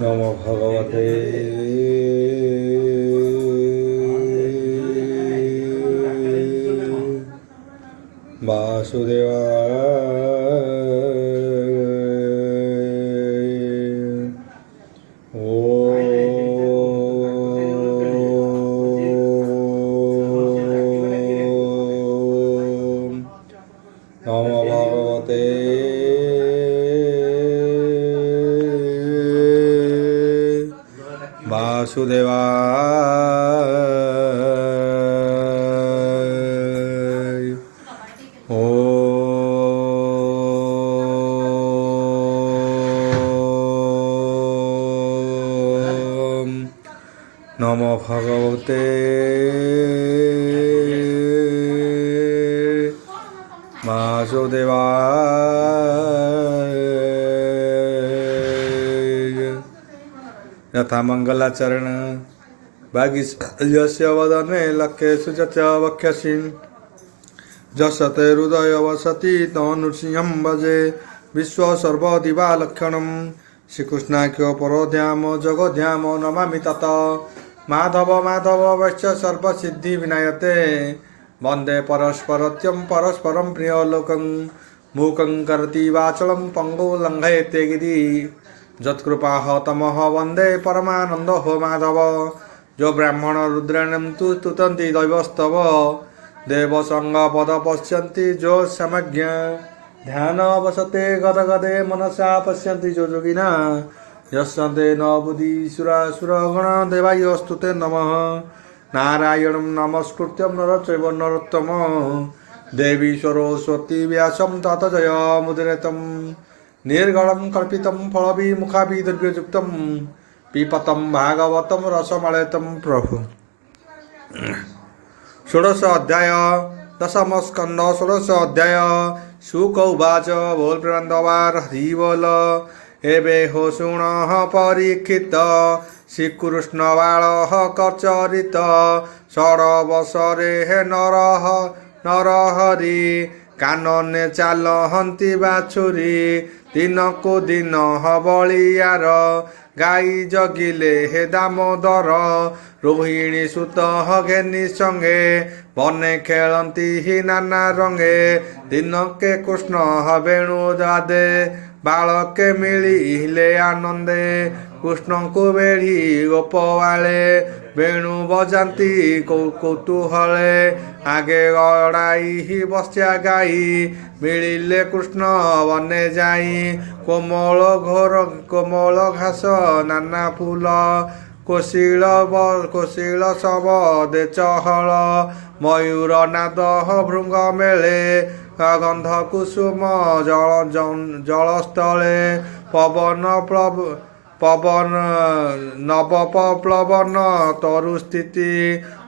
নমো ভগবতে বাসুদেবায়। নমো ভগবতে বাসুদেবায়। নমো ভগবতে वासुदेवाय। यथा मंगलाचरण भाग्यस्य वदने लक्ष्येषु च वक्ष्यसि जसते हृदय वसति तनुसिंहं भजे विश्व सर्वदिवालक्षणं श्रीकृष्णाख्य परोध्याम जगध्याम नमामि तत् माधव माधव वैश्य सर्वसिद्धि विनायते वंदे परस्परत्यं परस्परं प्रियलोकं मूकं करोति वाचलं पंगु लंघयते गिरि जत्कृपाः तमः वंदे परमानंदो माधव जो ब्राह्मण रुद्राणं तु स्तुतन्ति दैवस्तव देवसंग पद पश्यन्ति जो समज्ञ ध्यान वसते गदगदे मनसा पश्यन्ति जो योगिना यस्ते न बुद्धि सुरासुरगण देवायस्तुते नमः नारायणं नमस्कृत्यं नरं चैव नरोत्तमं देवी सरस्वती व्यासं ततो जयमुदीरयेत् निर्गलं कल्पितं फलविमुखाभिर्युक्तं पिबतं भागवतं रसमलयितं प्रभु। षोडश अध्याय दशम स्कंद षोडश अध्याय शुक उवाच बोल प्रेमन्दवार हरि बोल एवे हो शुण परीक्षित श्रीकृष्ण बाल कचरित षडवसरे हे नरहरि कानने चालहंती बाछुरी दिन को दिन बलियार गाई जगिले हे दामोदर रोहिणी सुत घेनी संगे बने खेलती ही नाना रंगे दिन के कृष्ण वेणु जादे बालके मिलिले आनंदे कृष्ण को बेढ़ी गोपवाले वेणु बजाती कौतूहले आगे गड़ाई ही बस्या गाई मिलिले कृष्ण बने जाई कोमल घोर कोमल घास नाना फूल कोशिल सब दे चहल मयूर नाद भृंग मेले गंध कुसुम जलस्थले पवन नवप्लवन तरुस्थिति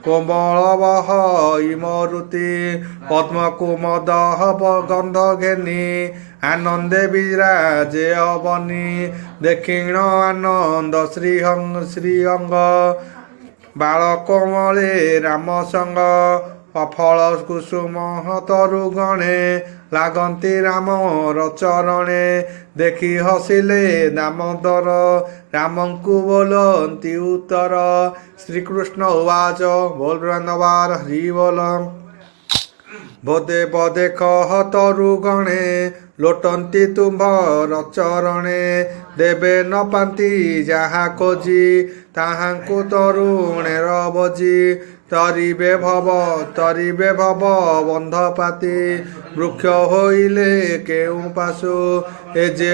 कोमल बह इमरुति पद्म कुमद गंध घेनी आनंदे विराजे अवनी दक्षिण आनंद श्रीअंग बालकोमले राम संग अफल कुसुम तरुगणे लागंती राम चरणे देखी हसिले दामोदर रामंकु बोलंती उत्तर श्रीकृष्ण उवाच बोल प्रेमन्दवार हरि बोल बोधे बदे कह तरुगणे लोटंती तुम्भर चरणे देवे न पांती जहा खोजी ताहांकु तरुणेर बजी तरिबे भव बंधपाती वृक्ष होइले केउ पासु एजे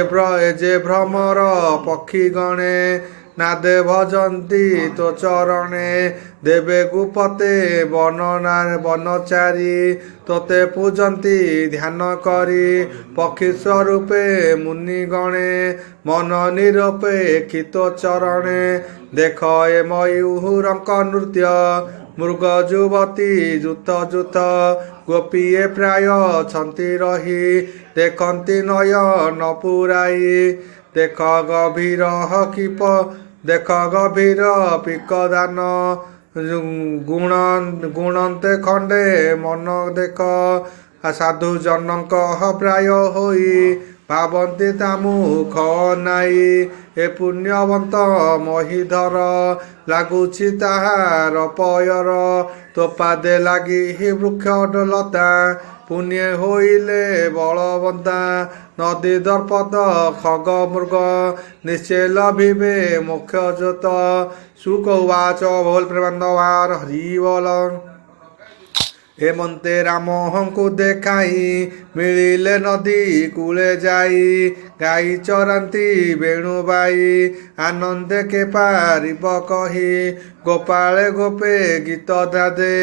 भ्रमर पक्षी गणे नादे भजंती तो चरणे देवे गुपते बनचारी तोते पूजंती ध्यान करी पक्षी स्वरूपे मुनि गणे मन निरपेक्षित चरणे देख ए मयूरंक नृत्य मृग जुवती जुत गोपीए प्राय छंती रही देखती नयन पुराई देख गभीर पिकदान ଗୁଣନ୍ତେ ଖଣ୍ଡେ ମନ ଦେଖ ସାଧୁ ଜନଙ୍କ ପ୍ରାୟ ହୋଇ ଭାବନ୍ତି ତାମୁଖ ନାଇ ଏ ପୁଣ୍ୟବନ୍ତ ମହିଧର ଲାଗୁଛି ତାହାର ପୟର ତୋପାଦେ ଲାଗି ବୃକ୍ଷ ଲତା ପୁଣ୍ୟ ହୋଇଲେ ବଳବନ୍ତା ନଦୀ ଦର୍ପଦ ଖଗ ମୃଗ ନିଶ୍ଚୟ ଲଭିବେ ମୁଖ୍ୟ ଜ୍ୟୋତ ସୁକ ଉବାଚ ବୋଲ ପ୍ରେମାନନ୍ଦବାର ହରି ବୋଲ ଏମନ୍ତେ ରାମଙ୍କୁ ଦେଖାଇ ମିଳିଲେ ନଦୀ କୂଳେ ଯାଇ ଗାଈ ଚରାନ୍ତି ବେଣୁବାଇ ଆନନ୍ଦେ କେ ପାରିବ କହି ଗୋପାଳେ ଗୋପେ ଗୀତ ଦାଦେ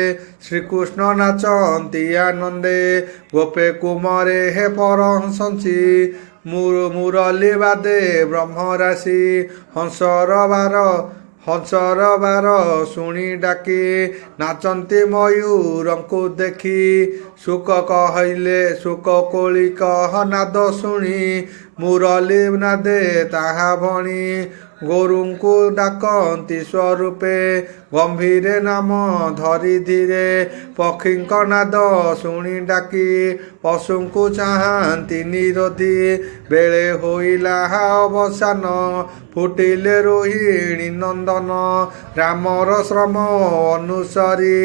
ଶ୍ରୀକୃଷ୍ଣ ନାଚନ୍ତି ଆନନ୍ଦେ ଗୋପେ କୁମରେ ହେ ପରହଂସଞ୍ଚି ମୁରଲି ବାଦେ ବ୍ରହ୍ମରାଶି ହଂସର ବାର ଶୁଣି ଡାକି ନାଚନ୍ତି ମୟୂରଙ୍କୁ ଦେଖି ଶୁକ କୋଳି କହ ନାଦ ଶୁଣି ମୁରଲି ନାଦେ ତାହା ଭଣି ଗୋରୁଙ୍କୁ ଡାକନ୍ତି ସ୍ୱରୂପେ ଗମ୍ଭୀରେ ନାମ ଧରି ଧୀରେ ପକ୍ଷୀଙ୍କ ନାଦ ଶୁଣି ଡାକି ପଶୁଙ୍କୁ ଚାହାନ୍ତି ନିରୋଧୀ ବେଳେ ହୋଇଲା ଅବସାନ ଫୁଟିଲେ ରୋହିଣୀ ନନ୍ଦନ ରାମର ଶ୍ରମ ଅନୁସରି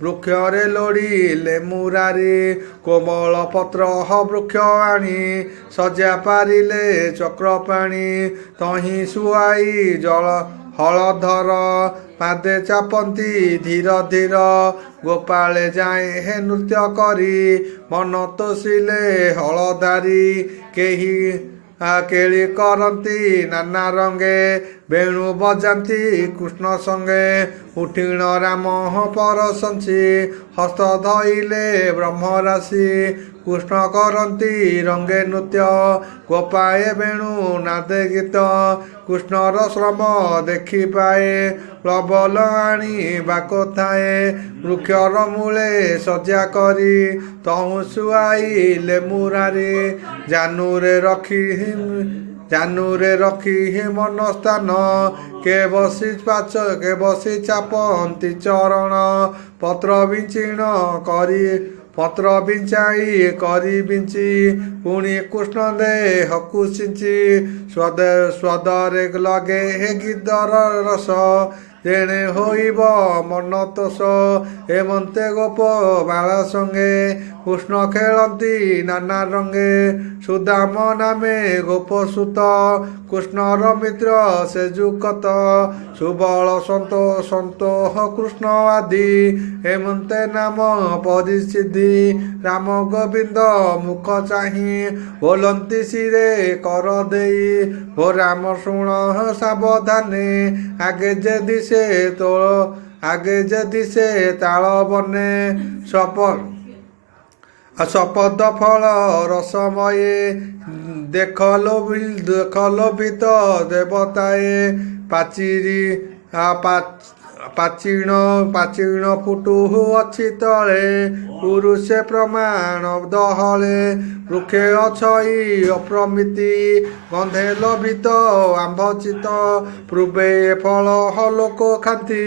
ବୃକ୍ଷରେ ଲୋଡ଼ିଲେ ମୁରାରି କୋମଳ ପତ୍ର ବୃକ୍ଷ ଆଣି ସଜା ପାରିଲେ ଚକ୍ରପାଣି ତହିଁ ଶୁଆଇ ଜଳ ହଳଧର ପାଦେ ଚାପନ୍ତି ଧୀର ଧୀର ଗୋପାଳେ ଯାଏ ହେ ନୃତ୍ୟ କରି ମନ ତୋଷିଲେ ହଳଧାରୀ କେହି କେଳି କରନ୍ତି ନାନା ରଙ୍ଗେ ବେଣୁ ବଜାନ୍ତି କୃଷ୍ଣ ସଙ୍ଗେ ଉଠିଣ ରାମ ପରସଞ୍ଚି ହସ୍ତ ଧଇଲେ ବ୍ରହ୍ମରାଶି କୃଷ୍ଣ କରନ୍ତି ରଙ୍ଗେ ନୃତ୍ୟ ଗୋପାଏ ବେଣୁ ନାଦେ ଗୀତ କୃଷ୍ଣର ଶ୍ରମ ଦେଖି ପାଏ ପ୍ରବଲ ଆଣିବାକୁ ଥାଏ ବୃକ୍ଷର ମୂଳେ ସଜା କରି ତହୁଁ ଶୁଆଇଲେ ମୁରାରି ଜାନୁରେ ରଖି ମନ ସ୍ଥାନ କେ ବସି ଚାପନ୍ତି ଚରଣ ପତ୍ର ବିଞ୍ଚାଇ କରି ବିଞ୍ଚି ପୁଣି କୃଷ୍ଣ ଦେହକୁ ସିଞ୍ଚି ସ୍ୱଦରେ ଲଗେ ହେ ଗିଦର ରସ ଯେଣେ ହୋଇବ ମନ ତୋଷ ଏମନ୍ତେ ଗୋପ ବାଳ ସଙ୍ଗେ କୃଷ୍ଣ ଖେଳନ୍ତି ନାନା ରଙ୍ଗେ ସୁଦାମ ନାମେ ଗୋପ ସୁତ କୃଷ୍ଣର ମିତ୍ର ସେ ଯୁକତ ସୁବଳ ସନ୍ତୋଷ କୃଷ୍ଣ ଆଦି ଏମନ୍ତେ ନାମ ପରିସିଦ୍ଧି ରାମ ଗୋବିନ୍ଦ ମୁଖ ଚାହିଁ ବୋଲନ୍ତି ଶିରେ କର ଦେଇ ଓ ରାମ ଶୁଣ ସାବଧାନେ ଆଗେ ଯଦି ସେ ତାଳ ବନେ ସପଦ ଫଳ ରସମୟେ ଦେଖ ଲୋଭିତ ଦେବତାଏ ପାଚିଣ ଫୁଟୁ ଅଛି ତଳେ ପୁରୁଷେ ପ୍ରମାଣ ଦହଳେ ବୃକ୍ଷେ ଅଛଇ ଅପ୍ରମିତି ଗନ୍ଧେ ଲୋଭିତ ଆମ୍ଭଚିତ ପୂର୍ବେ ଫଳ ଲୋକ ଖାନ୍ତି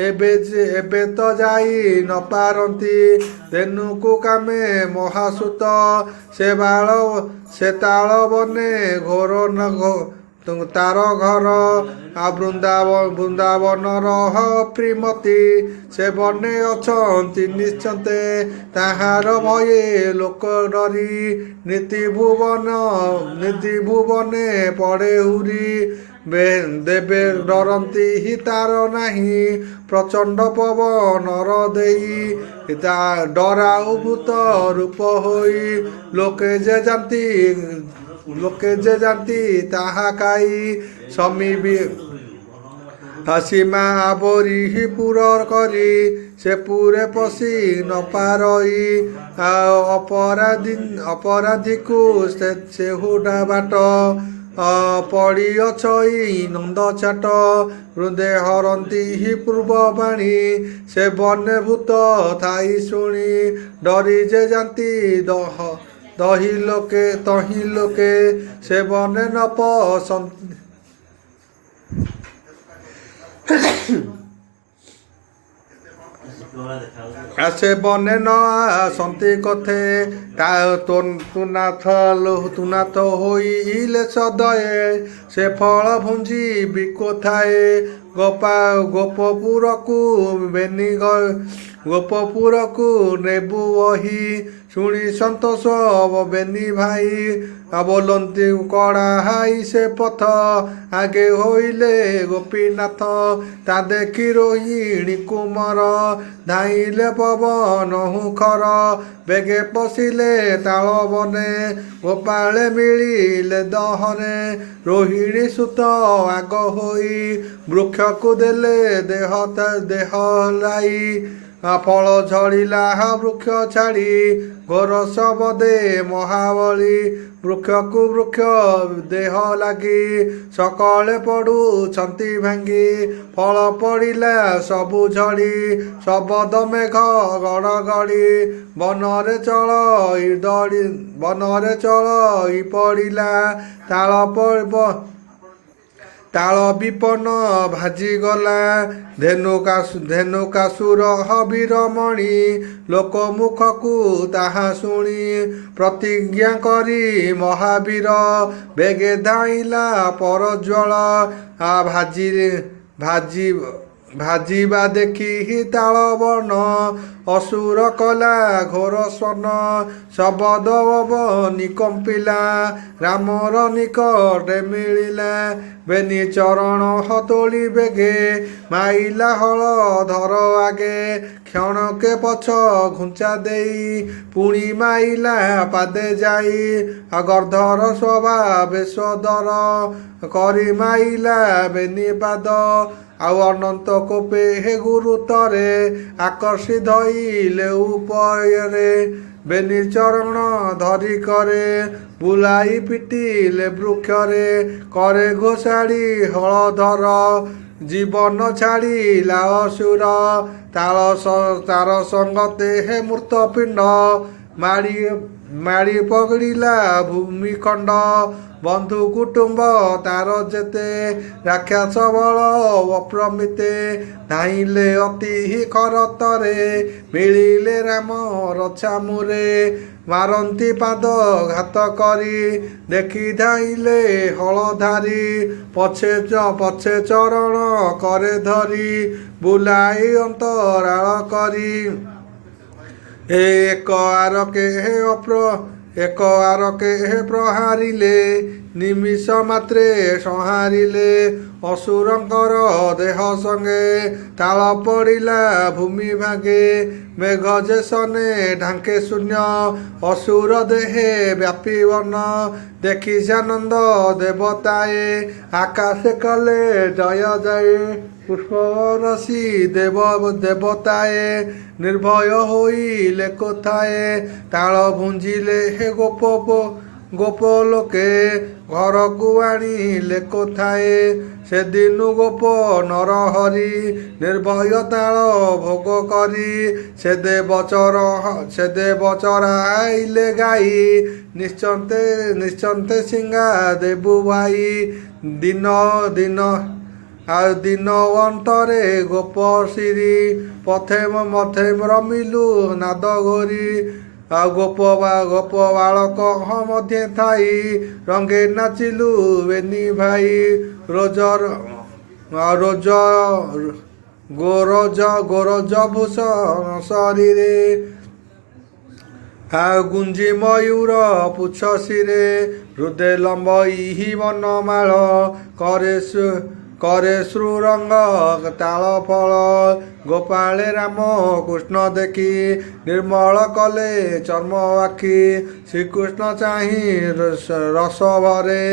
ଏବେ ତ ଯାଇ ନ ପାରନ୍ତି ତେନୁକୁ କାମେ ମହାସୁତ ସେ ତାଳ ବନେ ଘୋର ତାର ଘର ବୃନ୍ଦାବନର ପ୍ରିମତି ସେ ବନେ ଅଛନ୍ତି ନିଶ୍ଚନ୍ତେ ତାହାର ଭये ଲୋକ ଡରି ନୀତି ଭୁବନେ ପଡ଼େ ହୁରି ଦେବେ ଡରନ୍ତି ହି ତାର ନାହିଁ ପ୍ରଚଣ୍ଡ ପବନର ଦେଇ ଡରାଉ ଭୂତ ରୂପ ହୋଇ ଲୋକେ ଯେ ଯାନ୍ତି ତାହା କାଇ ସୀମା ଆବରି ପୁର କରି ସେ ପୁରେ ପଶି ନ ପାରଇ ଅପରାଧୀକୁ ସେ ହୁଡ଼ା ବାଟ ପଡ଼ିଅଛଇ ନନ୍ଦ ଛାଟ ହୃଦେ ହରନ୍ତି ହି ପୂର୍ବବାଣୀ ସେ ବନେ ଭୂତ ଥାଇ ଶୁଣି ଡରି ଯେ ଯାନ୍ତି ତହିଁ ଲୋକେ ସେ ବନେ ନ ପସନ୍ତି ଆସେ ବନେ ନ ଆସନ୍ତି କଥେ ତୁନାଥ ହୋଇଲେ ସଦଏ ସେ ଫଳ ଭୁଞ୍ଜି ବିକୋଥାଏ ଗୋପପୁରକୁ ଗୋପପୁରକୁ ନେବୁ ବହି ଶୁଣି ସନ୍ତୋଷ ବେନି ଭାଇ ବୋଲନ୍ତି କଡ଼ା ହାଇ ସେ ପଥ ଆଗେ ହୋଇଲେ ଗୋପୀନାଥ ତା ଦେଖି ରୋହିଣୀ କୁମର ଧାଇଁଲେ ପବନ ହୁଖର ବେଗେ ପଶିଲେ ତାଳ ବନେ ଗୋପାଳେ ମିଳିଲେ ଦହନେ ରୋହିଣୀ ସୁତ ଆଗ ହୋଇ ବୃକ୍ଷକୁ ଦେଲେ ଦେହ লাই ଫଳ ଝଡ଼ିଲା ବୃକ୍ଷ ଛାଡ଼ି ଘୋର ଶବଦେ ମହାବଳୀ ବୃକ୍ଷକୁ ବୃକ୍ଷ ଦେହ ଲାଗି ସକଳେ ପଡ଼ୁଛନ୍ତି ଭାଙ୍ଗି ଫଳ ପଡ଼ିଲା ସବୁ ଝଡ଼ି ଶବଦ ମେଘ ଗଡ଼ଗଡ଼ି ବନରେ ଚଳଇ ପଡ଼ିଲା ତାଳ ବିପନ ଭାଜିଗଲା ଧେନୁକାସୁର ହବିରମଣି ଲୋକମୁଖକୁ ତାହା ଶୁଣି ପ୍ରତିଜ୍ଞା କରି ମହାବୀର ବେଗେ ଧାଇଁଲା ପରଜ୍ୱଳ ଭାଜିବା ଦେଖି ତାଳ ବନ ଅସୁର କଲା ଘୋର ସ୍ୱନ ଶବଦ ନିକମ୍ପିଲା ରାମର ନିକଟେ ମିଳିଲା ବେନି ଚରଣ ହତୋଳି ବେଗେ ମାଇଲା ହଳ ଧର ଆଗେ କ୍ଷଣକେ ପଛ ଘୁଞ୍ଚା ଦେଇ ପୁଣି ମାଇଲା ପାଦେ ଯାଇ ଗର୍ଦ୍ଧର ସ୍ୱଭାବେଶ ଦର କରି ମାଇଲା ବେନି ପାଦ ଆଉ ଅନନ୍ତ କୋପେ ହେ ଗୁରୁତରେ ଆକର୍ଷି ଧଇଲେ ଉପୟରେ ବେନି ଚରଣ ଧରି କରେ ବୁଲାଇ ପିଟିଲେ ବୃକ୍ଷରେ କରେ ଘୋଷାଡ଼ି ହଳଧର ଜୀବନ ଛାଡ଼ିଲା ଅସୁର ତାର ସଙ୍ଗତେ ହେ ମୃତ ପିଣ୍ଡ ମାଡ଼ି ପଗଡ଼ିଲା ଭୂମିଖଣ୍ଡ ବନ୍ଧୁ କୁଟୁମ୍ବ ତାର ଯେତେ ରାକ୍ଷସ ବଳ ଅପ୍ରମିତେ ଧାଇଁଲେ ଅତି କରତରେ ମିଳିଲେ ରାମ ରଛାମୁରେ ମାରନ୍ତି ପାଦ ଘାତ କରି ଦେଖି ଧାଇଁଲେ ହଳଧାରୀ ପଛେ ଚରଣ କରେ ଧରି ବୁଲାଇ ଅନ୍ତରାଳ କରି ଏକ ଆରକେ ପ୍ରହାରିଲେ ନିମିଷ ମାତ୍ରେ ସଂହାରିଲେ ଅସୁରଙ୍କର ଦେହ ସଙ୍ଗେ ତାଳ ପଡ଼ିଲା ଭୂମି ଭାଙ୍ଗେ ମେଘ ଯେସନେ ଢାଙ୍କେ ଶୂନ୍ୟ ଅସୁର ଦେହେ ବ୍ୟାପୀ ବନ ଦେଖି ସାନନ୍ଦ ଦେବତାଏ ଆକାଶେ କଲେ ଜୟ ପୁଷ୍ପରସି ଦେବତାଏ ନିର୍ଭୟ ହୋଇଲେ କୋଥାଏ ତାଳ ଭୁଞ୍ଜିଲେ ହେ ଗୋପ ଲୋକେ ଘରକୁ ଆଣିଲେ କୋଥାଏ ସେଦିନୁ ଗୋପ ନରହରି ନିର୍ଭୟ ତାଳ ଭୋଗ କରି ସେଦେ ବଚରାଇଲେ ଗାଈ ନିଶ୍ଚନ୍ତେ ସିଙ୍ଗା ଦେବୁ ଭାଇ ଦିନ ଅନ୍ତରେ ଗୋପ ଶିରି ପଥେ ରମିଲୁ ନାଦ ଘୋରି ଆଉ ଗୋପ ବାଳକ ମଧ୍ୟେ ଥାଇ ରଙ୍ଗେ ନାଚିଲୁ ବେନି ଭାଇ ଗୋରଜ ଭୂଷଣ ଶରୀରେ ଆଉ ଗୁଞ୍ଜି ମୟୂର ପୁଚ୍ଛ ଶିରେ ହୃଦେ ଲମ୍ବଇ ବନମାଳ करे श्रुरंग ताल फल गोपाले राम कृष्ण देखी निर्मल कले चर्म आखि श्रीकृष्ण चाही रस भरे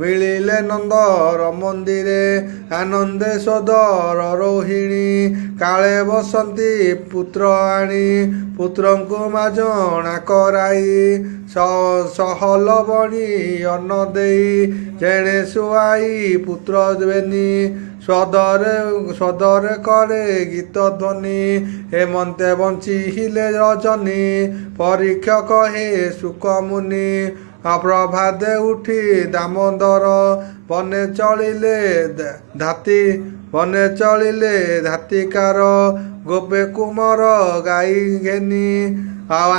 मिलिले नंदर मंदिरे आनंदे सदर रोहिणी काले बसंती पुत्र आनी पुत्रंकु माजणा कराई सहल बणी अन्न देई जेणे सुआई पुत्र देवेनी स्वदरे करे गीत ध्वनि हेमंते बंचिले रजनी परीक्षक हे सुख मुनि प्रभादे उठी दामोदर बने चलिले धाती ବନେ ଚଳିଲେ ଧାତିକାର ଗୋପେ କୁମର ଗାଈ ଘେନି ଆଉ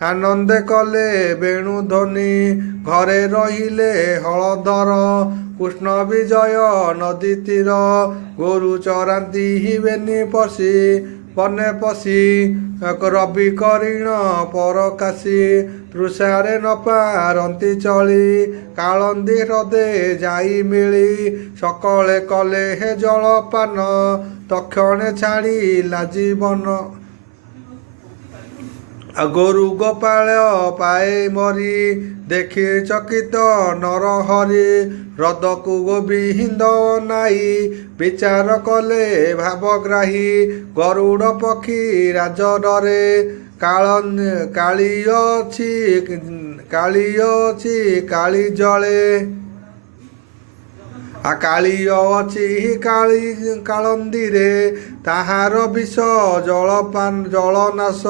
ଆନନ୍ଦେ କଲେ ବେଣୁ ଧ୍ୱନି ଘରେ ରହିଲେ ହଳଧର କୃଷ୍ଣ ବିଜୟ ନଦୀ ତୀର ଗୋରୁ ଚରାନ୍ତି ବେନି ପଶି ବନେ ପଶି ରବି କରିଣ ପରକାଶୀ ତୃଷାରେ ନ ପାରନ୍ତି ଚଳି କାଳନ୍ଦୀ ହ୍ରଦେ ଯାଇ ମିଳି ସକଳେ କଲେ ହେ ଜଳପାନ ତକ୍ଷଣେ ଛାଡ଼ିଲା ଜୀବନ ଗୋରୁ ଗୋପାଳ ପାଏ ମରି ଦେଖି ଚକିତ ନରହରି ହ୍ରଦକୁ ଗୋବିନ୍ଦ ନାଇ ବିଚାର କଲେ ଭାବଗ୍ରାହୀ ଗରୁଡ଼ ପକ୍ଷୀ ରାଜ ଡରେ କାଳି ଅଛି କାଳି ଜଳେ କାଳିୟ ଅଛି କାଳନ୍ଦୀରେ ତାହାର ବିଷ ଜଳନାଶ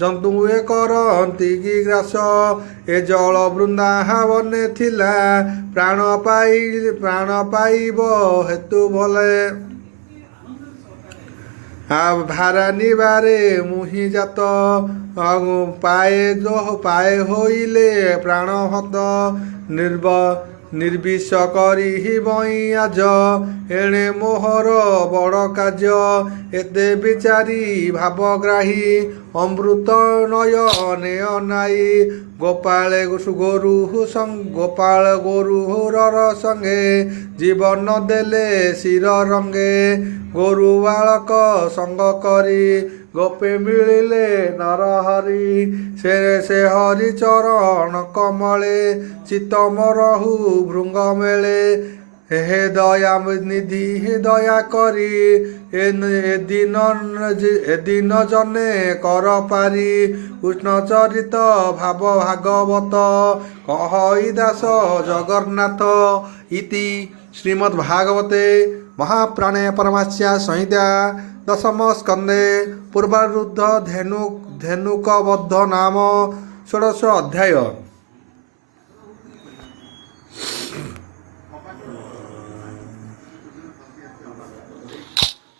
ଜନ୍ତୁ ଏ କରନ୍ତି କି ଗ୍ରାସ ଏ ଜଳ ବୃନ୍ଦାବନେ ଥିଲା ପ୍ରାଣ ପାଇବ ହେତୁ ଭଲେ ଭାରା ନିବାରେ ମୁହିଁ ଜାତ ପାଏ ହୋଇଲେ ପ୍ରାଣ ହତ ନିର୍ବିଷ କରି ବଇଁ ଆଜ ଏଣେ ମୋହର ବଡ଼ କାର୍ଯ୍ୟ ଏତେ ବିଚାରି ଭାବଗ୍ରାହୀ ଅମୃତ ନୟନେ ଅନାଇ ଗୋପାଳ ଗୋରୁର ସଙ୍ଗେ ଜୀବନ ଦେଲେ ଶିର ରଙ୍ଗେ ଗୋରୁ ବାଳକ ସଙ୍ଗ କରି ଗୋପେ ମିଳିଲେ ନରହରି ସେ ହରି ଚରଣ କମଳେ ଚିତ୍ତମ ରହୁ ଭୃଙ୍ଗ ମେଳେ ହେ ଦୟା ନିଧି ଦୟା କରି ଏ ଦିନ ଜନେ କର ପାରି କୃଷ୍ଣ ଚରିତ ଭାବ ଭାଗବତ କହଇ ଦାସ ଜଗନ୍ନାଥ ଇତି ଶ୍ରୀମଦ୍ ଭାଗବତେ ମହାପ୍ରାଣେ ପରମାସ୍ୟା ସଂହିତା ଦଶମ ସ୍କନ୍ଧେ ପୂର୍ବାରୁଦ୍ଧ ଧେନୁକବଦ୍ଧ ନାମ ଷୋଡ଼ଶ ଅଧ୍ୟାୟ।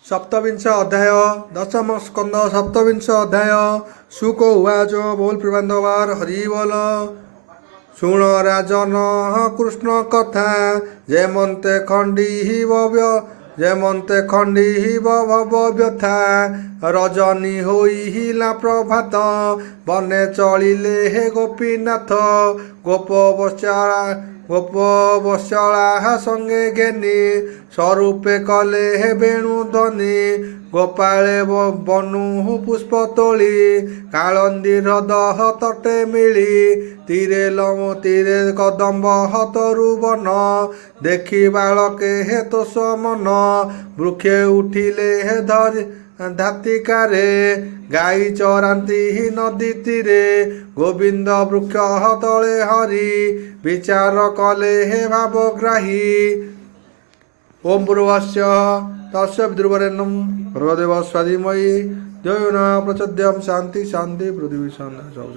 सप्तविंश अध्याय दशम स्कंद सप्तविंश अध्याय शुक उवाच बोल प्रबंधवार हरि बोल शुण राजन कृष्ण कथा जेमंते खंडी व्यथा रजनी होइला प्रभात बने चलिले हे गोपीनाथ गोप बसला संगे घेनी स्वरूपे कले हे वेणु ध्वनि गोपाळे बनु पुष्प तोली कालंदी हृद तटे मिली तीरे कदम्ब हतरु बन देखी बालके हे तोष मन वृक्षे उठिले हे धातिकारे गाई चरांती नदी तीरे गोविंद वृक्ष तले हरि विचार कले हे भावग्राही ओम पूर्वस्य तस्य विदुर्वरेण्यं भर्गदेव स्वाधीमहि द्वयो न प्रचोदयात् शांति पृथ्वी शांति